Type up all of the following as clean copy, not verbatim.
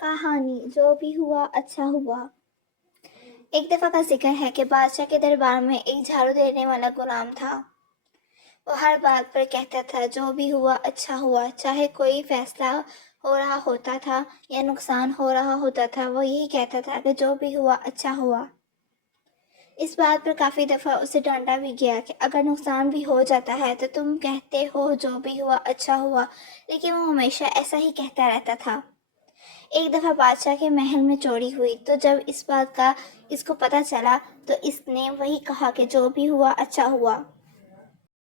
कहानी जो भी हुआ अच्छा हुआ। एक दफ़ा का जिक्र है कि बादशाह के दरबार में एक झाड़ू देने वाला गुलाम था। वो हर बात पर कहता था जो भी हुआ अच्छा हुआ, चाहे कोई फैसला हो रहा होता था या नुकसान हो रहा होता था, वो यही कहता था कि जो भी हुआ अच्छा हुआ। इस बात पर काफ़ी दफ़ा उसे डांटा भी गया कि अगर नुकसान भी हो जाता है तो तुम कहते हो जो भी हुआ अच्छा हुआ, लेकिन वो हमेशा ऐसा ही कहता रहता था। एक दफ़ा बादशाह के महल में चोरी हुई तो जब इस बात का इसको पता चला तो इसने वही कहा कि जो भी हुआ अच्छा हुआ।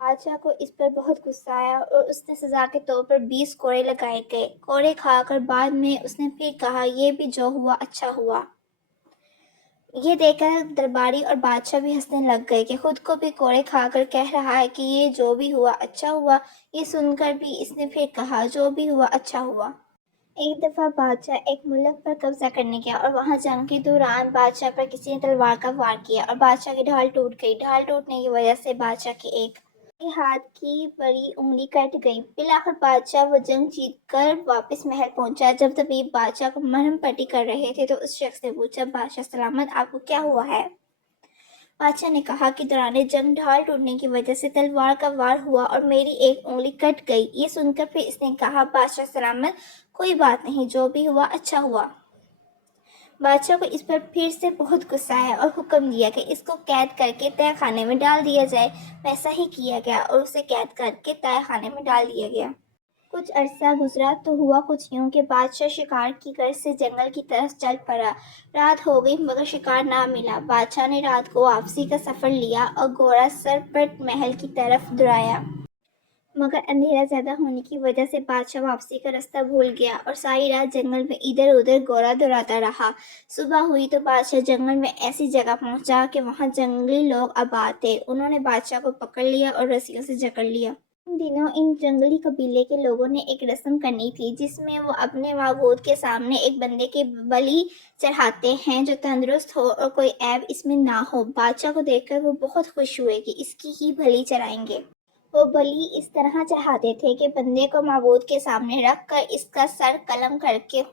बादशाह को इस पर बहुत गुस्सा आया और उसने सज़ा के तौर पर 20 कोड़े लगाए गए। कोड़े खाकर बाद में उसने फिर कहा ये भी जो हुआ अच्छा हुआ। ये देखकर दरबारी और बादशाह भी हंसने लग गए कि खुद को भी कोड़े खाकर कह रहा है कि ये जो भी हुआ अच्छा हुआ। ये सुनकर भी इसने फिर कहा जो भी हुआ अच्छा हुआ। एक दफ़ा बादशाह एक मुल्क पर कब्जा करने गया और वहां जंग के दौरान बादशाह पर किसी ने तलवार का वार किया और बादशाह की ढाल टूट गई। ढाल टूटने की वजह से बादशाह के एक हाथ की बड़ी उंगली कट गई। फिर आखिर बादशाह वो जंग जीत कर वापस महल पहुंचा। जब तबीब बादशाह को मरहम पट्टी कर रहे थे तो उस शख्स ने पूछा, बादशाह सलामत, आपको क्या हुआ है? बादशाह ने कहा कि दौरान जंग ढाल टूटने की वजह से तलवार का वार हुआ और मेरी एक उंगली कट गई। ये सुनकर फिर इसने कहा, बादशाह सलामत, कोई बात नहीं, जो भी हुआ अच्छा हुआ। बादशाह को इस पर फिर से बहुत गुस्सा आया और हुक्म दिया कि इसको कैद करके तय खाने में डाल दिया जाए। वैसा ही किया गया और उसे कैद करके तय खाने में डाल दिया गया। कुछ अरसा गुजरा तो हुआ कुछ यूं कि बादशाह शिकार की गर्ज से जंगल की तरफ चल पड़ा। रात हो गई मगर शिकार ना मिला। बादशाह ने रात को वापसी का सफर लिया और घोड़ा सर पर महल की तरफ दौड़ाया, मगर अंधेरा ज्यादा होने की वजह से बादशाह वापसी का रास्ता भूल गया और सारी रात जंगल में इधर उधर घोड़ा दौड़ाता रहा। सुबह हुई तो बादशाह जंगल में ऐसी जगह पहुंचा कि वहां जंगली लोग आबाद थे। उन्होंने बादशाह को पकड़ लिया और रस्सियों से जकड़ लिया। इन दिनों इन जंगली कबीले के लोगों ने एक रस्म करनी थी जिसमें वो अपने माबूद के सामने एक बंदे के बलि चढ़ाते हैं जो तंदुरुस्त हो और कोई ऐब इसमें ना हो। बादशाह को देखकर वो बहुत खुश हुए कि इसकी ही बलि चढ़ाएंगे। वो बलि इस तरह चढ़ाते थे कि बंदे को माबूद के सामने रख कर इसका सर कलम करके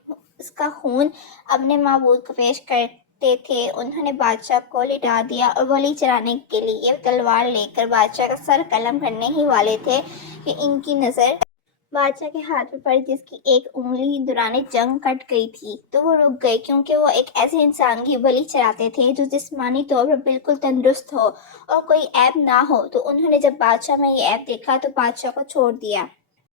इसका खून अपने माबूद को पेश करते थे। उन्होंने बादशाह को लिटा दिया और बलि चढ़ाने के लिए तलवार लेकर बादशाह का सर कलम करने ही वाले थे कि इनकी नज़र बादशाह के हाथ में पड़ी जिसकी एक उंगली दौरान जंग कट गई थी। तो वो रुक गए क्योंकि वो एक ऐसे इंसान की बलि चढ़ाते थे जो जिस्मानी तौर पर बिल्कुल तंदुरुस्त हो और कोई ऐब ना हो। तो उन्होंने जब बादशाह में ये ऐब देखा तो बादशाह को छोड़ दिया।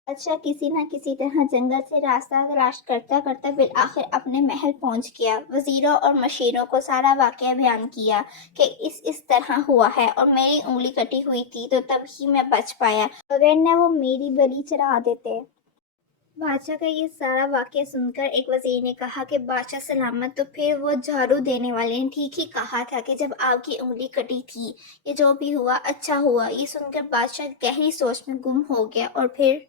बादशाह किसी न किसी तरह जंगल से रास्ता तलाश करता करता फिर आखिर अपने महल पहुंच गया। वजीरों और मशीरों को सारा वाकया बयान किया कि इस तरह हुआ है और मेरी उंगली कटी हुई थी तो तब ही मैं बच पाया, वरना वो मेरी बलि चढ़ा देते। बादशाह का ये सारा वाकया सुनकर एक वजीर ने कहा कि बादशाह सलामत, तो फिर वो झाड़ू देने वाले ने ठीक ही कहा था कि जब आपकी उंगली कटी थी, ये जो भी हुआ अच्छा हुआ। ये सुनकर बादशाह गहरी सोच में गुम हो गया और फिर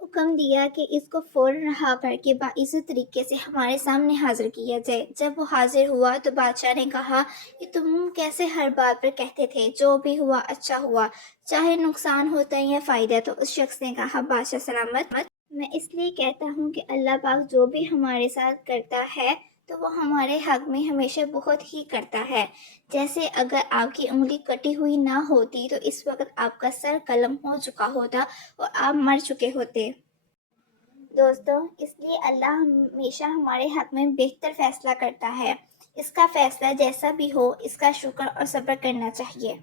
हुक्म दिया कि इसको फौरन रहा करके बाइज्जत तरीके से हमारे सामने हाजिर किया जाए। जब वो हाजिर हुआ तो बादशाह ने कहा कि तुम कैसे हर बात पर कहते थे जो भी हुआ अच्छा हुआ, चाहे नुकसान होता है या फ़ायदा? तो उस शख्स ने कहा, बादशाह सलामत, मैं इसलिए कहता हूँ कि अल्लाह पाक जो भी हमारे साथ करता है तो वो हमारे हक में हमेशा बहुत ही करता है। जैसे अगर आपकी उंगली कटी हुई ना होती तो इस वक्त आपका सर कलम हो चुका होता और आप मर चुके होते। दोस्तों, इसलिए अल्लाह हमेशा हमारे हक में बेहतर फैसला करता है। इसका फैसला जैसा भी हो, इसका शुक्र और सब्र करना चाहिए।